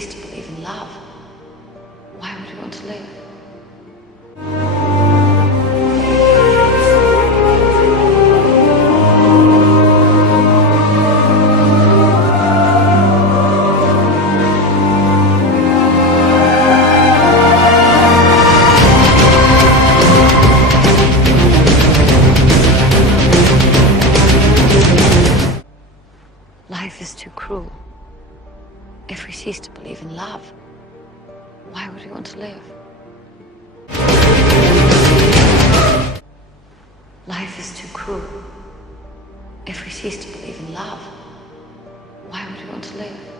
cease to believe in love, why would we want to live? Life is too cruel. If we cease to believe in love, why would we want to live? Life is too cruel. If we cease to believe in love, why would we want to live?